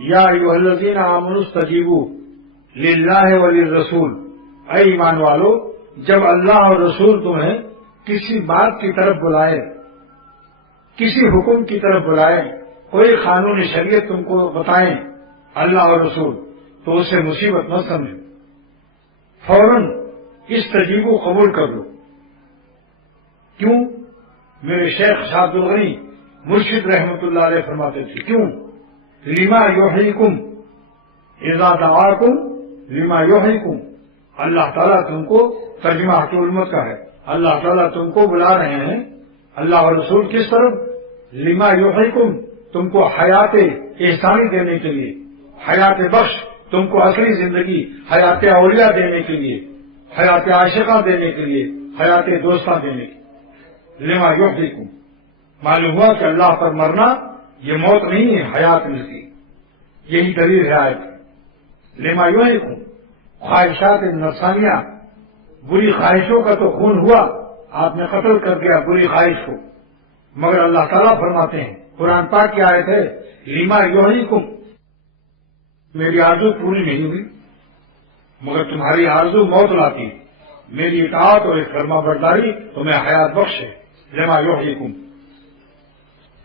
یا ایھا الذین آمنوا استجیبوا للہ وللرسول، اے ایمان والو جب اللہ اور رسول تمہیں کسی بات کی طرف بلائے، کسی حکم کی طرف بلائے، کوئی قانون شریعت تم کو بتائیں اللہ اور رسول، تو اسے مصیبت مت سمجھو، فوراً استجیبوا قبول کر لو۔ کیوں؟ میرے شیخ شاہ عبد الغنی مرشد رحمۃ اللہ علیہ فرماتے تھے، کیوں؟ لما یحییکم اذا دعاکم لما یحییکم، اللہ تعالیٰ تم کو، ترجمہ حکیم امت کا ہے، اللہ تعالیٰ تم کو بلا رہے ہیں، اللہ اور رسول کس طرف؟ لما یحییکم، تم کو حیات احسانی دینے کے لیے، حیات بخش، تم کو اصلی زندگی، حیات اولیاء دینے کے لیے، حیات عاشقہ دینے کے لیے، حیات دوستہ دینے کے لیے۔ لما یحییکم، معلوم ہوا کہ اللہ پر مرنا یہ موت نہیں ہے، حیات ملتی، یہی دلیل ہے آیت۔ لما یحییکم، خواہشات نفسانیہ، بری خواہشوں کا تو خون ہوا، آپ نے قتل کر دیا بری خواہش کو، مگر اللہ تعالیٰ فرماتے ہیں، قرآن پاک کی آیت ہے، لما یحییکم، میری آرزو پوری نہیں ہوئی مگر تمہاری آرزو موت لاتی، میری اطاعت اور فرما برداری تمہیں حیات بخش ہے، لما یحییکم۔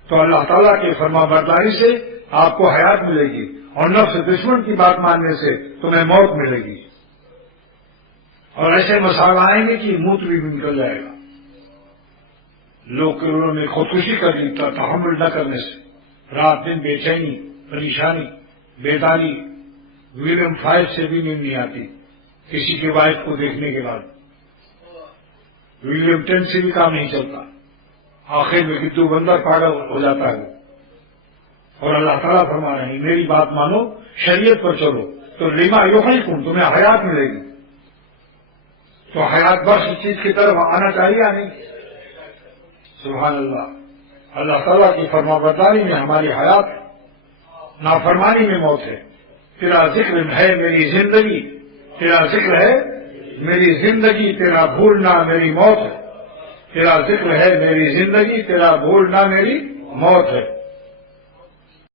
تو اللہ تعالیٰ کی فرما برداری سے آپ کو حیات ملے گی، اور نفس دشمن کی بات ماننے سے تمہیں موت ملے گی، اور ایسے مسائل آئیں گے کہ منہ بھی نکل جائے گا۔ لوگ انہوں نے خودکشی کر لی تحمل نہ کرنے سے، رات دن بے چینی، پریشانی، بیداری، ویلیم 5 سے بھی نیند نہیں آتی کسی کی وائف کو دیکھنے کے بعد، ویلیم 10 سے بھی کام نہیں چلتا، آخر میں گدو بندر پاگل ہو جاتا ہے۔ اور اللہ تعالیٰ فرما رہے ہیں میری بات مانو، شریعت پر چلو، تو لما یحییکم، تمہیں حیات ملے گی۔ تو حیات بخش چیز کی طرف آنا چاہیے یا نہیں؟ سبحان اللہ، اللہ تعالیٰ کی فرما برداری میں ہماری حیات، نافرمانی میں موت ہے۔ تیرا ذکر ہے میری زندگی، تیرا ذکر ہے میری زندگی، تیرا بھولنا میری موت ہے، تیرا ذکر ہے میری زندگی، تیرا بھولنا میری موت ہے۔